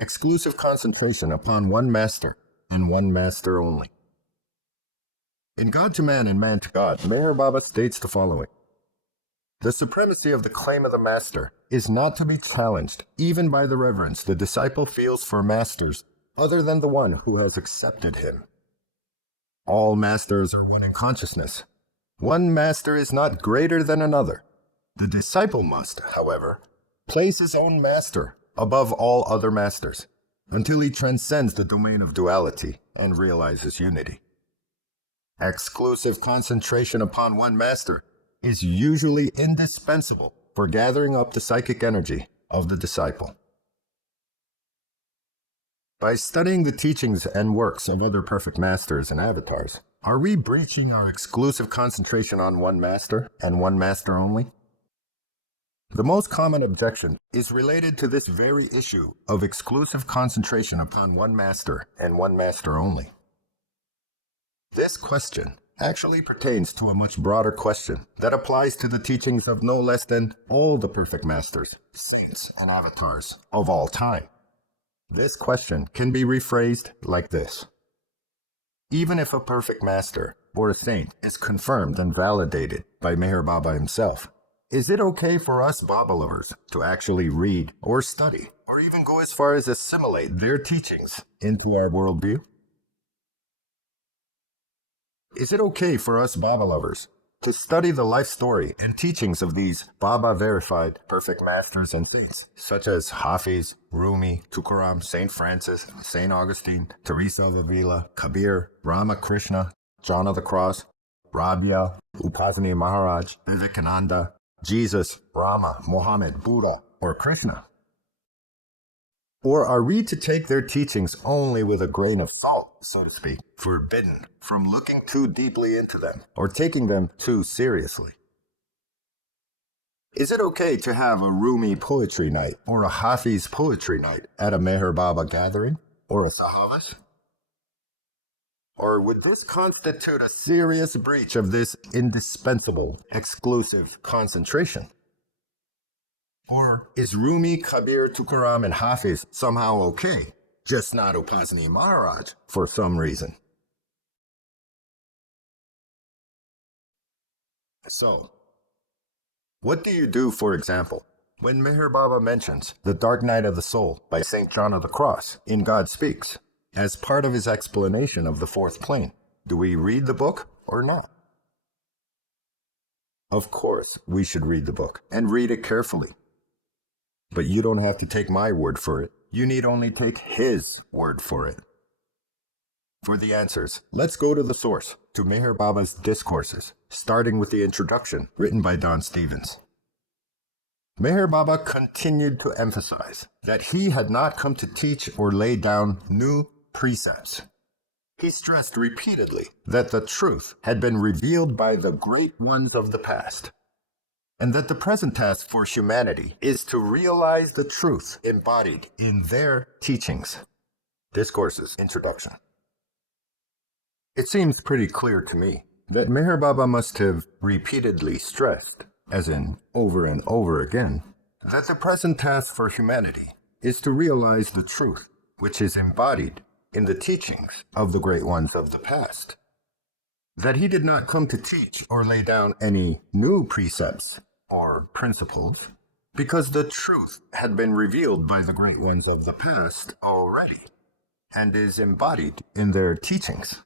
exclusive concentration upon one master and one master only. In God to Man and Man to God, Meher Baba states the following. The supremacy of the claim of the master is not to be challenged even by the reverence the disciple feels for masters other than the one who has accepted him. All masters are one in consciousness. One master is not greater than another. The disciple must, however, place his own master above all other masters until he transcends the domain of duality and realizes unity. Exclusive concentration upon one master is usually indispensable for gathering up the psychic energy of the disciple. By studying the teachings and works of other perfect masters and avatars, are we breaching our exclusive concentration on one master and one master only? The most common objection is related to this very issue of exclusive concentration upon one master and one master only. This question actually pertains to a much broader question that applies to the teachings of no less than all the perfect masters, saints, and avatars of all time. This question can be rephrased like this. Even if a perfect master or a saint is confirmed and validated by Meher Baba himself, is it okay for us Baba lovers to actually read or study or even go as far as assimilate their teachings into our worldview? Is it okay for us Baba lovers to study the life story and teachings of these Baba-verified perfect masters and saints, such as Hafiz, Rumi, Tukaram, St. Francis, St. Augustine, Teresa of Avila, Kabir, Ramakrishna, John of the Cross, Rabia, Upasani Maharaj, Vivekananda, Jesus, Rama, Mohammed, Buddha, or Krishna? Or are we to take their teachings only with a grain of salt, so to speak, forbidden from looking too deeply into them or taking them too seriously? Is it okay to have a Rumi poetry night or a Hafiz poetry night at a Meher Baba gathering or a Sahavas? Or would this constitute a serious breach of this indispensable, exclusive concentration? Or is Rumi, Kabir, Tukaram, and Hafiz somehow okay, just not Upasani Maharaj for some reason? So, what do you do, for example, when Meher Baba mentions The Dark Night of the Soul by St. John of the Cross in God Speaks as part of his explanation of the fourth plane? Do we read the book or not? Of course, we should read the book and read it carefully. But you don't have to take my word for it. You need only take his word for it. For the answers, let's go to the source, to Meher Baba's discourses, starting with the introduction written by Don Stevens. Meher Baba continued to emphasize that he had not come to teach or lay down new precepts. He stressed repeatedly that the truth had been revealed by the great ones of the past, and that the present task for humanity is to realize the truth embodied in their teachings. Discourses Introduction. It seems pretty clear to me that Meher Baba must have repeatedly stressed, as in over and over again, that the present task for humanity is to realize the truth which is embodied in the teachings of the great ones of the past. That he did not come to teach or lay down any new precepts or principles, because the truth had been revealed by the great ones of the past already, and is embodied in their teachings.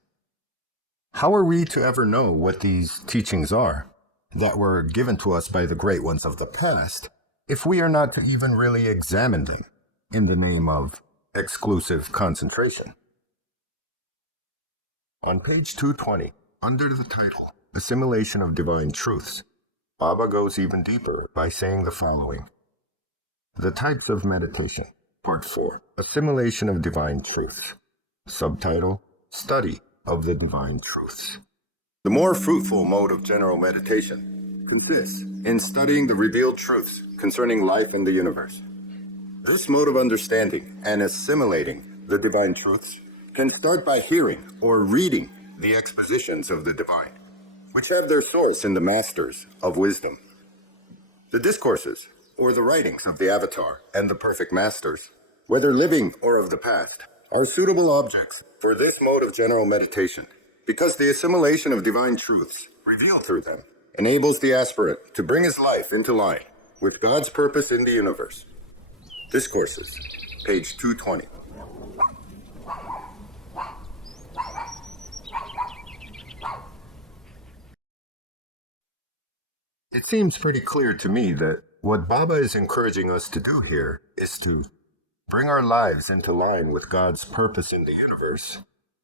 How are we to ever know what these teachings are, that were given to us by the great ones of the past, if we are not to even really examine them in the name of exclusive concentration? On page 220, under the title, Assimilation of Divine Truths, Baba goes even deeper by saying the following. The Types of Meditation, Part 4, Assimilation of Divine Truths. Subtitle, Study of the Divine Truths. The more fruitful mode of general meditation consists in studying the revealed truths concerning life and the universe. This mode of understanding and assimilating the divine truths can start by hearing or reading the expositions of the divine, which have their source in the masters of wisdom. The discourses, or the writings of the Avatar and the perfect masters, whether living or of the past, are suitable objects for this mode of general meditation, because the assimilation of divine truths revealed through them enables the aspirant to bring his life into line with God's purpose in the universe. Discourses, page 220. It seems pretty clear to me that what Baba is encouraging us to do here is to bring our lives into line with God's purpose in the universe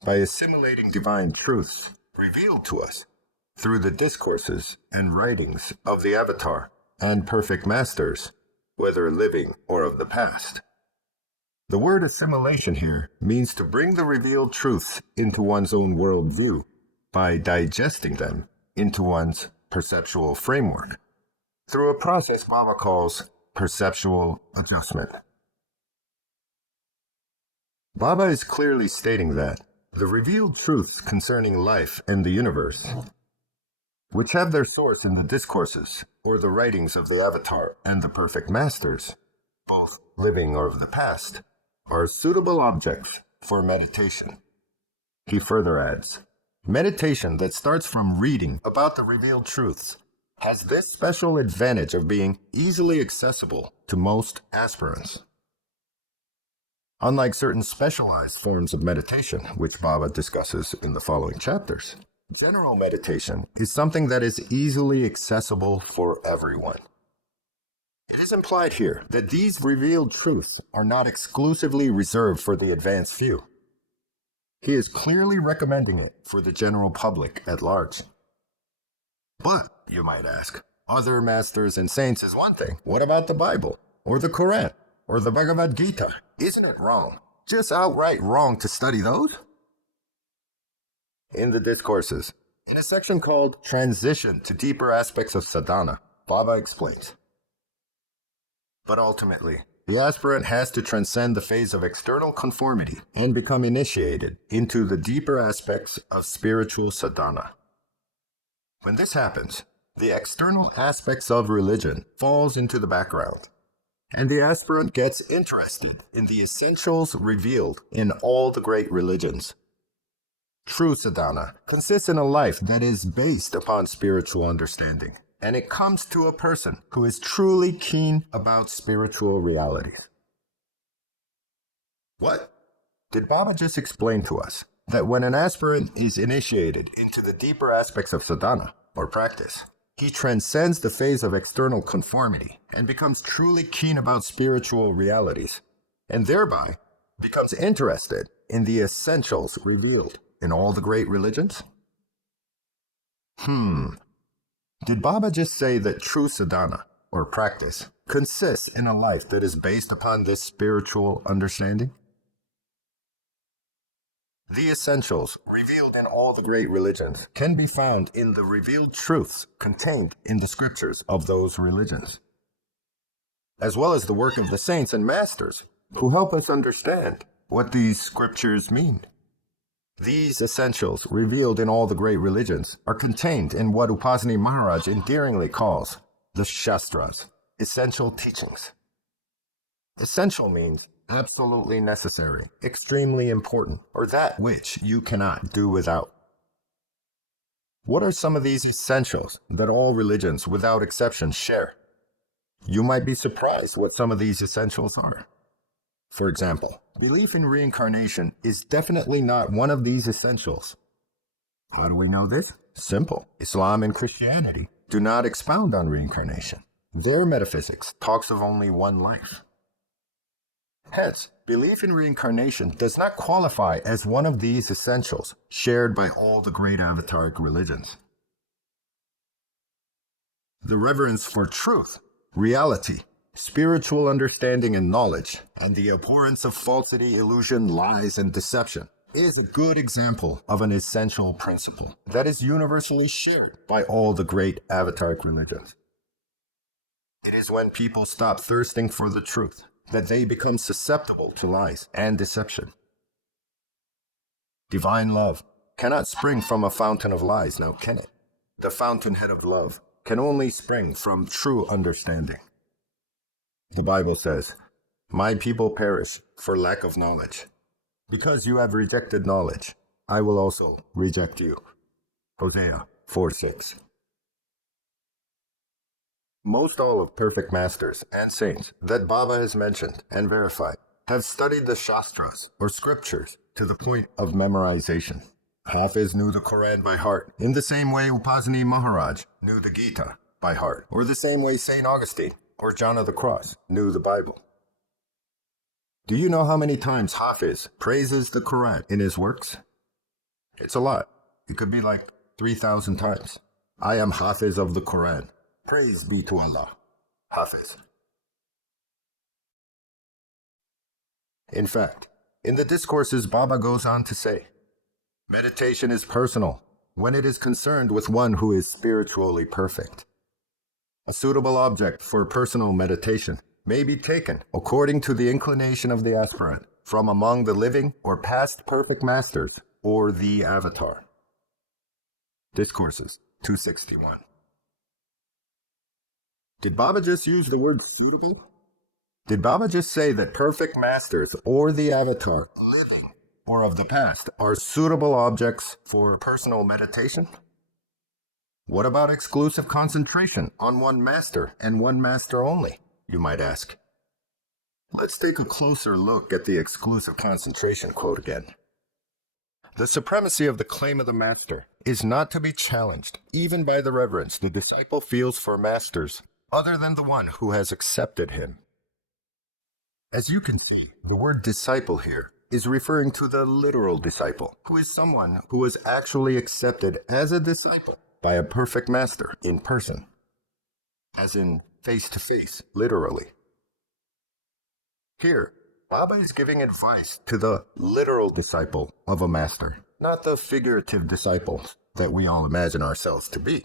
by assimilating divine truths revealed to us through the discourses and writings of the Avatar and perfect masters, whether living or of the past. The word assimilation here means to bring the revealed truths into one's own worldview by digesting them into one's perceptual framework through a process Baba calls perceptual adjustment. Baba is clearly stating that the revealed truths concerning life and the universe, which have their source in the discourses or the writings of the Avatar and the perfect masters, both living or of the past, are suitable objects for meditation. He further adds, meditation that starts from reading about the revealed truths has this special advantage of being easily accessible to most aspirants. Unlike certain specialized forms of meditation, which Baba discusses in the following chapters, general meditation is something that is easily accessible for everyone. It is implied here that these revealed truths are not exclusively reserved for the advanced few. He is clearly recommending it for the general public at large. But, you might ask, other masters and saints is one thing. What about the Bible, or the Quran, or the Bhagavad Gita? Isn't it wrong, just outright wrong, to study those? In the discourses, in a section called Transition to Deeper Aspects of Sadhana, Baba explains, but ultimately, the aspirant has to transcend the phase of external conformity and become initiated into the deeper aspects of spiritual sadhana. When this happens, the external aspects of religion falls into the background, and the aspirant gets interested in the essentials revealed in all the great religions. True sadhana consists in a life that is based upon spiritual understanding, and it comes to a person who is truly keen about spiritual realities. What? Did Baba just explain to us that when an aspirant is initiated into the deeper aspects of sadhana, or practice, he transcends the phase of external conformity and becomes truly keen about spiritual realities, and thereby becomes interested in the essentials revealed in all the great religions? Did Baba just say that true sadhana, or practice, consists in a life that is based upon this spiritual understanding? The essentials revealed in all the great religions can be found in the revealed truths contained in the scriptures of those religions, as well as the work of the saints and masters who help us understand what these scriptures mean. These essentials revealed in all the great religions are contained in what Upasani Maharaj endearingly calls the Shastras, essential teachings. Essential means absolutely necessary, extremely important, or that which you cannot do without. What are some of these essentials that all religions without exception share? You might be surprised what some of these essentials are. For example, belief in reincarnation is definitely not one of these essentials. How do we know this? Simple. Islam and Christianity do not expound on reincarnation. Their metaphysics talks of only one life. Hence, belief in reincarnation does not qualify as one of these essentials shared by all the great avataric religions. The reverence for truth, reality, spiritual understanding and knowledge, and the abhorrence of falsity, illusion, lies, and deception is a good example of an essential principle that is universally shared by all the great avataric religions. It is when people stop thirsting for the truth that they become susceptible to lies and deception. Divine love cannot spring from a fountain of lies, now can it? The fountainhead of love can only spring from true understanding. The Bible says, My people perish for lack of knowledge. Because you have rejected knowledge, I will also reject you. Hosea 4:6. Most all of perfect masters and saints that Baba has mentioned and verified have studied the Shastras or scriptures to the point of memorization. Hafiz knew the Quran by heart, in the same way Upasani Maharaj knew the Gita by heart, or the same way St. Augustine or John of the Cross knew the Bible. Do you know how many times Hafiz praises the Quran in his works? It's a lot. It could be like 3,000 times. I am Hafiz of the Quran. Praise be to Allah. Hafiz. In fact, in the discourses, Baba goes on to say, meditation is personal when it is concerned with one who is spiritually perfect. A suitable object for personal meditation may be taken, according to the inclination of the aspirant, from among the living or past perfect masters or the avatar. Discourses 261. Did Baba just use the word suitable? Did Baba just say that perfect masters or the avatar, living or of the past, are suitable objects for personal meditation? What about exclusive concentration on one master and one master only, you might ask? Let's take a closer look at the exclusive concentration quote again. The supremacy of the claim of the master is not to be challenged, even by the reverence the disciple feels for masters other than the one who has accepted him. As you can see, the word disciple here is referring to the literal disciple, who is someone who was actually accepted as a disciple by a perfect master in person, as in face to face, literally. Here, Baba is giving advice to the literal disciple of a master, not the figurative disciples that we all imagine ourselves to be.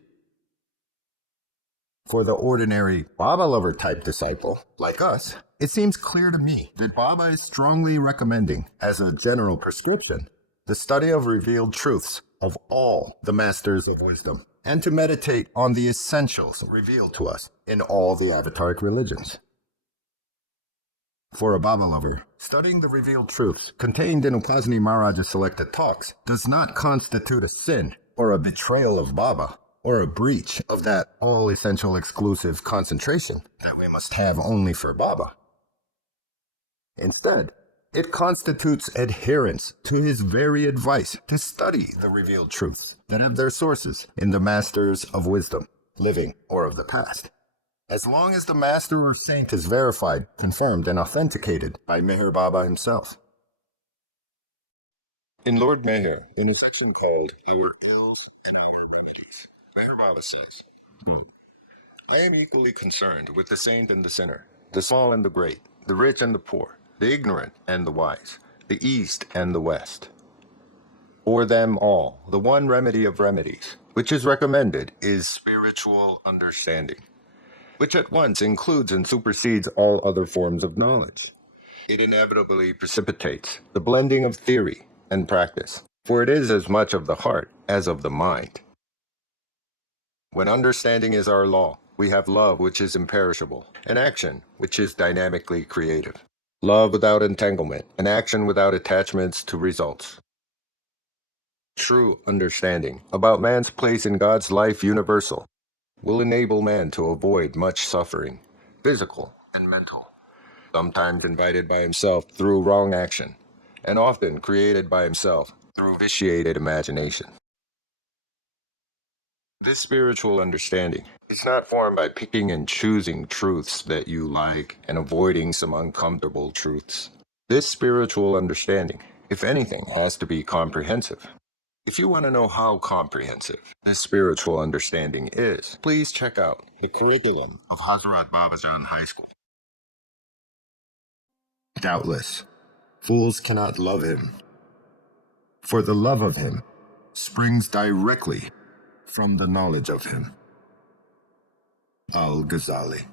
For the ordinary Baba lover type disciple, like us, it seems clear to me that Baba is strongly recommending, as a general prescription, the study of revealed truths of all the masters of wisdom, and to meditate on the essentials revealed to us in all the avataric religions. For a Baba lover, studying the revealed truths contained in Upasani Maharaj's selected talks does not constitute a sin or a betrayal of Baba, or a breach of that all-essential exclusive concentration that we must have only for Baba. Instead, it constitutes adherence to his very advice to study the revealed truths that have their sources in the masters of wisdom, living or of the past. As long as the master or saint is verified, confirmed, and authenticated by MEHER Baba himself. In Lord MEHER, in a section called Our Ills and Our Grudges, MEHER Baba says, I am equally concerned with the saint and the sinner, the small and the great, the rich and the poor, the ignorant and the wise, the east and the west. For them all, the one remedy of remedies, which is recommended, is spiritual understanding, which at once includes and supersedes all other forms of knowledge. It inevitably precipitates the blending of theory and practice, for it is as much of the heart as of the mind. When understanding is our law, we have love which is imperishable, and action which is dynamically creative. Love without entanglement, and action without attachments to results. True understanding about man's place in God's life universal will enable man to avoid much suffering, physical and mental, sometimes invited by himself through wrong action, and often created by himself through vitiated imagination. This spiritual understanding is not formed by picking and choosing truths that you like and avoiding some uncomfortable truths. This spiritual understanding, if anything, has to be comprehensive. If you want to know how comprehensive this spiritual understanding is, please check out the curriculum of Hazrat Babajan High School. Doubtless, fools cannot love him, for the love of him springs directly from the knowledge of him. Al-Ghazali.